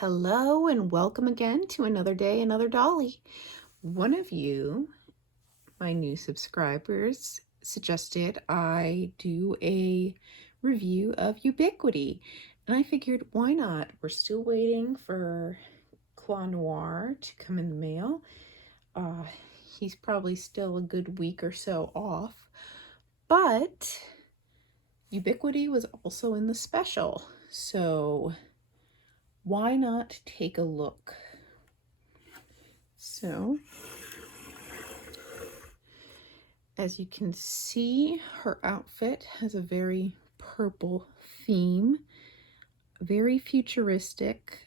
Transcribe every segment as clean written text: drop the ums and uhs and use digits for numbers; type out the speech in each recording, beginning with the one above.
Hello and welcome again to another day, another dolly. One of you, my new subscribers, suggested I do a review of Ubiquity. And I figured, why not? We're still waiting for Claw Noir to come in the mail. Uh, he's probably still a good week or so off. But Ubiquity was also in the special. So why not take a look? So, as you can see, her outfit has a very purple theme, very futuristic.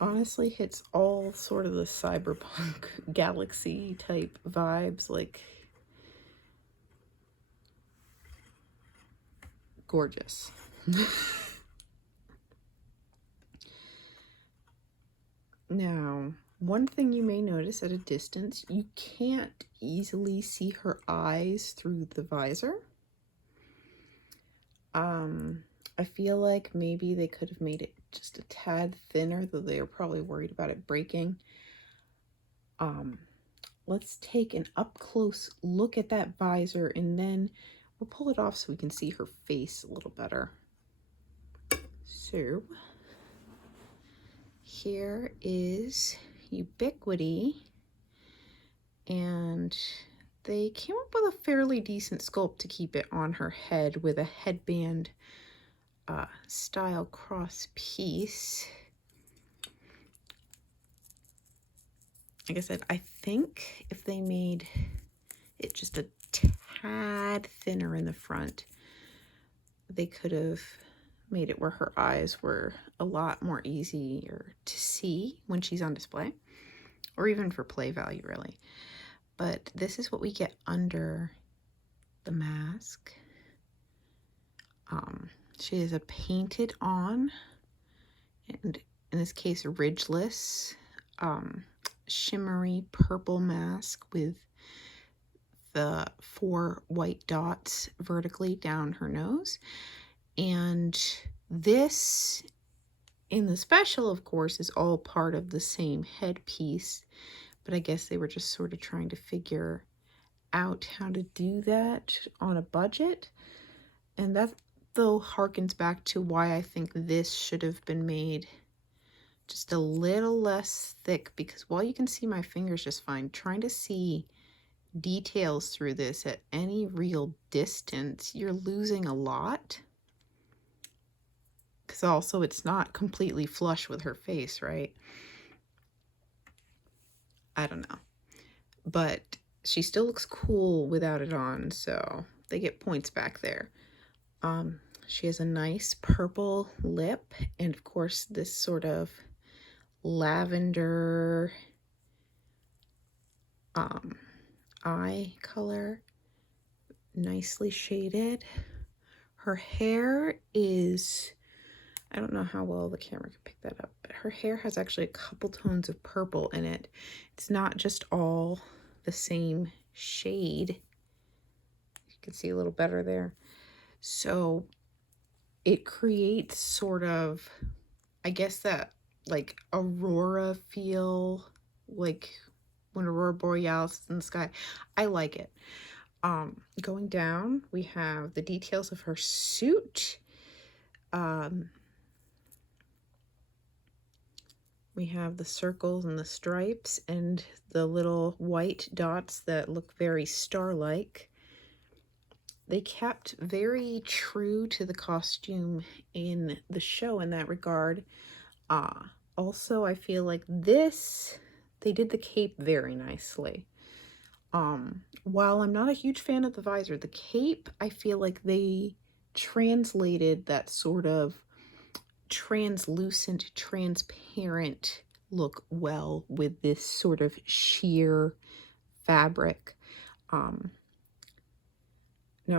Honestly hits all sort of the cyberpunk galaxy type vibes, like gorgeous. Now, one thing you may notice at a distance, you can't easily see her eyes through the visor. I feel like maybe they could have made it just a tad thinner, though they were probably worried about it breaking. Let's take an up-close look at that visor, and then we'll pull it off so we can see her face a little better. So, here is Ubiquity, and they came up with a fairly decent sculpt to keep it on her head with a headband style cross piece. Like I said, I think if they made it just a tad thinner in the front, they could have made it where her eyes were a lot more easier to see when she's on display, or even for play value, really. But this is what we get under the mask. She has a painted on, and in this case, ridgeless, shimmery purple mask with the 4 white dots vertically down her nose. And this, in the special, of course, is all part of the same headpiece, but I guess they were just sort of trying to figure out how to do that on a budget. And that, though, harkens back to why I think this should have been made just a little less thick, because while you can see my fingers just fine, trying to see details through this at any real distance, you're losing a lot. Because also it's not completely flush with her face, right? I don't know. But she still looks cool without it on, so they get points back there. She has a nice purple lip, and of course this sort of lavender eye color, nicely shaded. Her hair is, I don't know how well the camera can pick that up, but her hair has actually a couple tones of purple in it. It's not just all the same shade. You can see a little better there. So it creates sort of, I guess, that like aurora feel, like when Aurora Borealis is in the sky. I like it. Going down, we have the details of her suit. We have the circles and the stripes and the little white dots that look very star-like. They kept very true to the costume in the show in that regard. Also, I feel like this, they did the cape very nicely. While I'm not a huge fan of the visor, the cape, I feel like they translated that sort of translucent, transparent look well with this sort of sheer fabric. Now,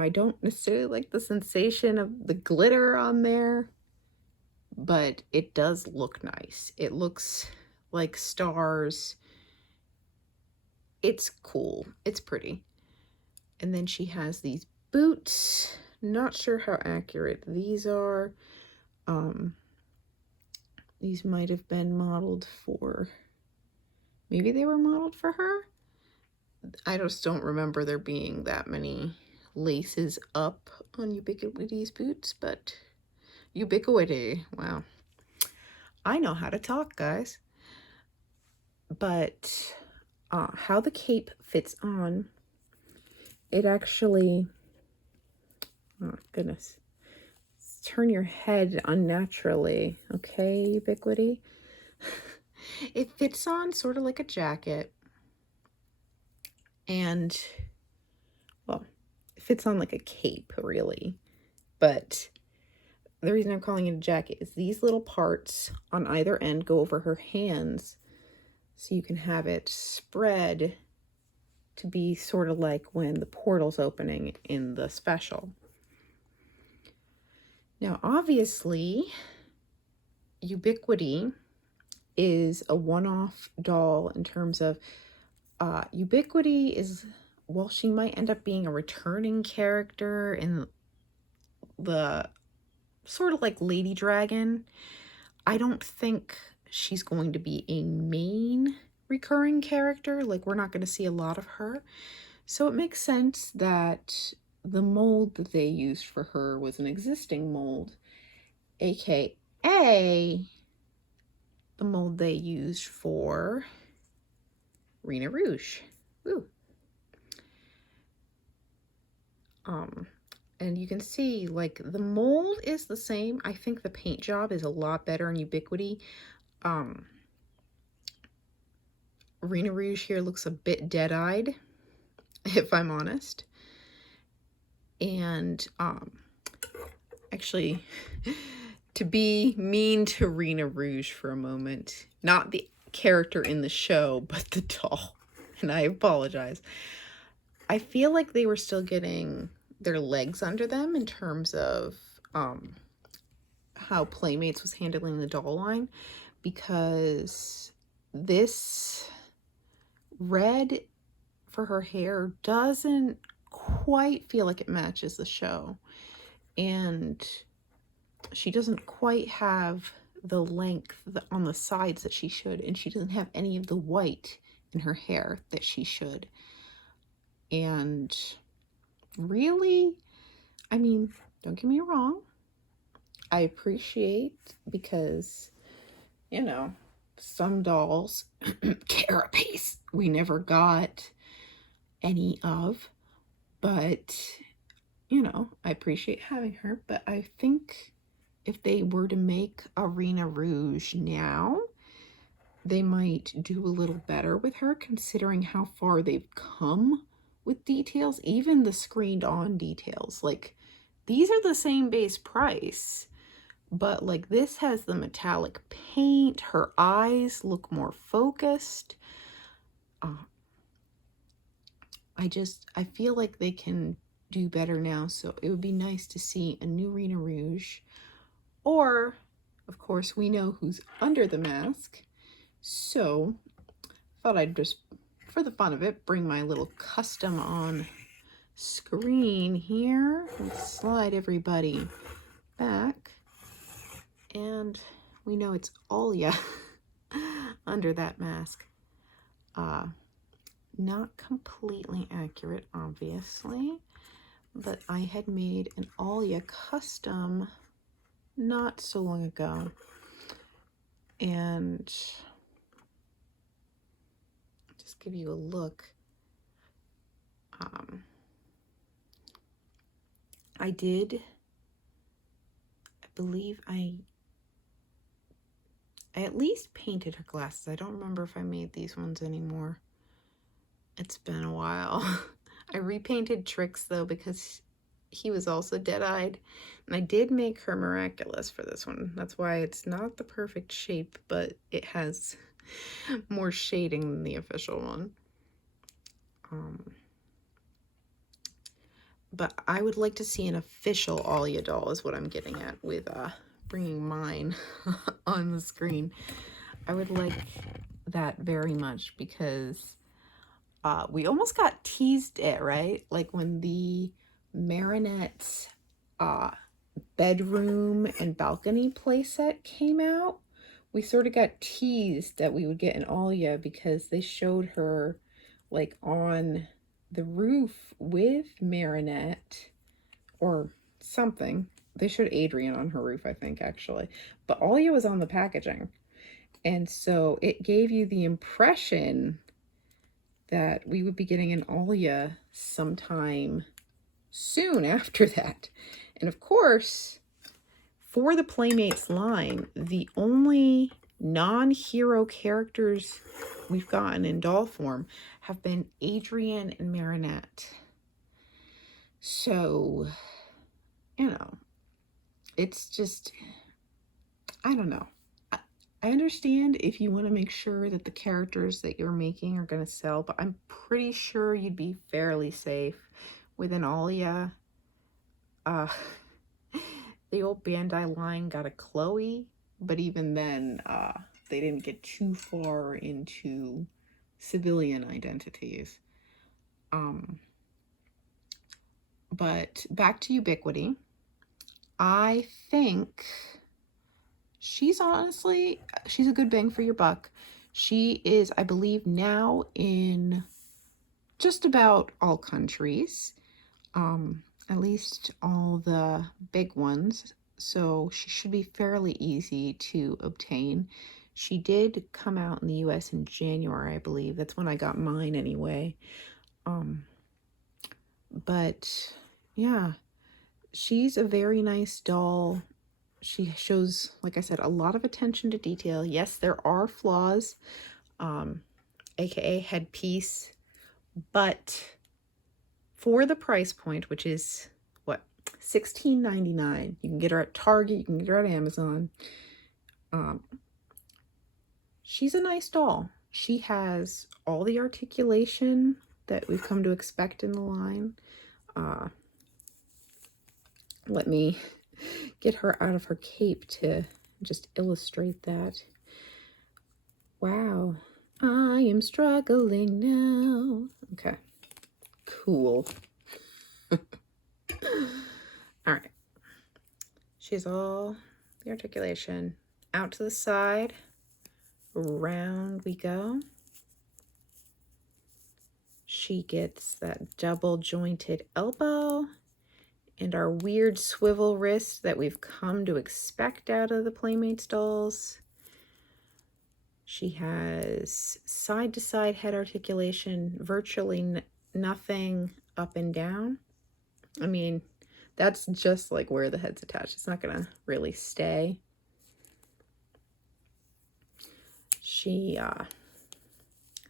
I don't necessarily like the sensation of the glitter on there, but it does look nice. It looks like stars. It's cool. It's pretty. And then she has these boots. Not sure how accurate these are. These might have been modeled for, maybe they were modeled for her. I just don't remember there being that many laces up on Ubiquity's boots, but Ubiquity, wow. I know how to talk, guys. But how the cape fits on, it actually, oh goodness, turn your head unnaturally, okay, Ubiquity? It fits on sort of like a jacket, and, well, it fits on like a cape, really, but the reason I'm calling it a jacket is these little parts on either end go over her hands, so you can have it spread to be sort of like when the portal's opening in the special. Now, obviously, Ubiquity is a one-off doll in terms of Ubiquity is, well, she might end up being a returning character in the sort of like Lady Dragon. I don't think she's going to be a main recurring character. Like, we're not going to see a lot of her. So it makes sense that the mold that they used for her was an existing mold, aka the mold they used for Rena Rouge. Ooh. And you can see, like, the mold is the same. I think the paint job is a lot better in Ubiquity. Rena Rouge here looks a bit dead-eyed, if I'm honest. And actually, to be mean to Rena Rouge for a moment, not the character in the show, but the doll, and I apologize. I feel like they were still getting their legs under them in terms of how Playmates was handling the doll line, because this red for her hair doesn't quite feel like it matches the show, and she doesn't quite have the length on the sides that she should, and she doesn't have any of the white in her hair that she should. And really, I mean, don't get me wrong, I appreciate, because, you know, some dolls, carapace, we never got any of, but, you know, I appreciate having her. But I think if they were to make a Rena Rouge now, they might do a little better with her, considering how far they've come with details, even the screened on details. Like, these are the same base price, but like this has the metallic paint, her eyes look more focused. I feel like they can do better now, so it would be nice to see a new Rena Rouge. Or, of course, we know who's under the mask, so thought I'd just, for the fun of it, bring my little custom on screen here and slide everybody back, and we know it's Alya under that mask. Not completely accurate, obviously, but I had made an Alya custom not so long ago, and just give you a look. I believe I at least painted her glasses. I don't remember if I made these ones anymore. It's been a while. I repainted Trix though, because he was also dead-eyed, and I did make her Miraculous for this one. That's why it's not the perfect shape, but it has more shading than the official one. But I would like to see an official Alya doll is what I'm getting at with bringing mine on the screen. I would like that very much, because we almost got teased it, right? Like when the Marinette bedroom and balcony playset came out, we sort of got teased that we would get an Alya because they showed her like on the roof with Marinette or something. They showed Adrian on her roof, I think, actually. But Alya was on the packaging. And so it gave you the impression that we would be getting an Alya sometime soon after that. And of course, for the Playmates line, the only non-hero characters we've gotten in doll form have been Adrian and Marinette. So, you know, it's just, I don't know. I understand if you want to make sure that the characters that you're making are going to sell, but I'm pretty sure you'd be fairly safe with an Alya. The old Bandai line got a Chloe, but even then, they didn't get too far into civilian identities. But back to Ubiquity. I think she's a good bang for your buck. She is, I believe, now in just about all countries, at least all the big ones. So she should be fairly easy to obtain. She did come out in the US in January, I believe. That's when I got mine anyway. But yeah, she's a very nice doll. She shows, like I said, a lot of attention to detail. Yes, there are flaws, aka headpiece, but for the price point, which is what, $16.99, you can get her at Target, you can get her at Amazon. She's a nice doll. She has all the articulation that we've come to expect in the line. Let me get her out of her cape to just illustrate that. Wow, I am struggling now. Okay, cool. All right, she has all the articulation. Out to the side, round we go. She gets that double jointed elbow and our weird swivel wrist that we've come to expect out of the Playmates dolls. She has side-to-side head articulation, virtually nothing up and down. I mean, that's just like where the head's attached. It's not gonna really stay. She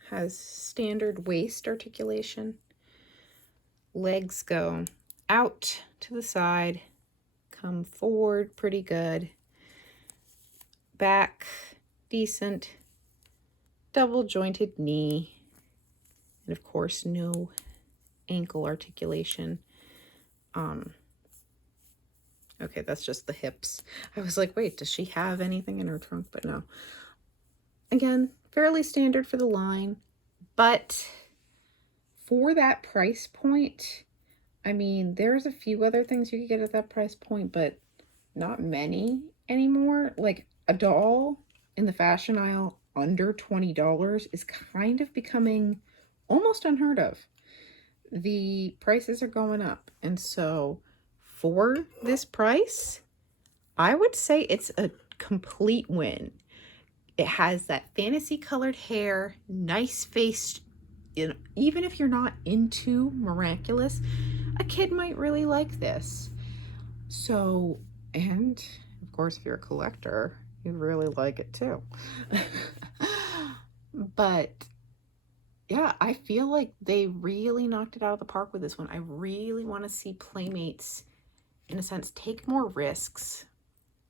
has standard waist articulation. Legs go out to the side, come forward pretty good. Back, decent. Double jointed knee. And of course, no ankle articulation. Okay, that's just the hips. I was like, wait, does she have anything in her trunk? But no. Again, fairly standard for the line, but for that price point, I mean, there's a few other things you could get at that price point, but not many anymore. Like a doll in the fashion aisle under $20 is kind of becoming almost unheard of. The prices are going up, and so for this price, I would say it's a complete win. It has that fantasy colored hair, nice face. Even if you're not into Miraculous, a kid might really like this. So, and of course, if you're a collector, you really like it too. But yeah, I feel like they really knocked it out of the park with this one. I really want to see Playmates, in a sense, take more risks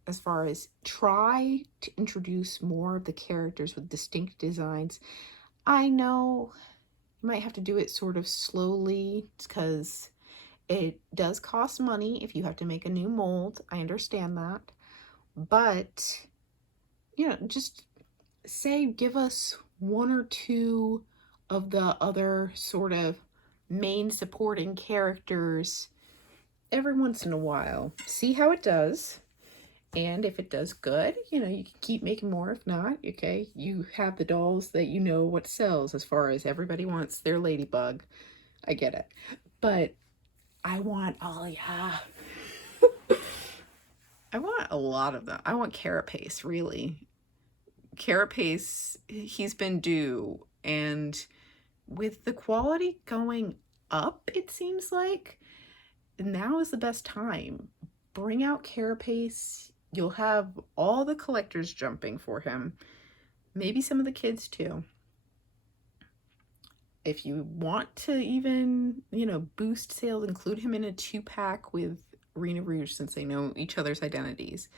as far as try to introduce more of the characters with distinct designs. I know you might have to do it sort of slowly because it does cost money if you have to make a new mold. I understand that. But, you know, just say give us one or two of the other sort of main supporting characters every once in a while. See how it does. And if it does good, you know, you can keep making more. If not, okay, you have the dolls that you know what sells, as far as everybody wants their ladybug. I get it. But I want Alya. I want a lot of them. I want Carapace, really. Carapace, he's been due. And with the quality going up, it seems like now is the best time. Bring out Carapace. You'll have all the collectors jumping for him. Maybe some of the kids too. If you want to even, you know, boost sales, include him in a 2-pack with Rena Rouge, since they know each other's identities.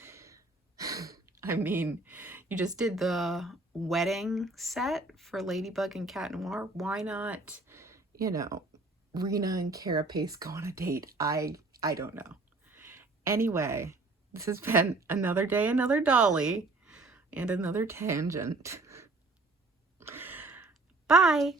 I mean, you just did the wedding set for Ladybug and Cat Noir. Why not, you know, Rena and Carapace go on a date? I don't know. Anyway, this has been another day, another dolly, and another tangent. Bye!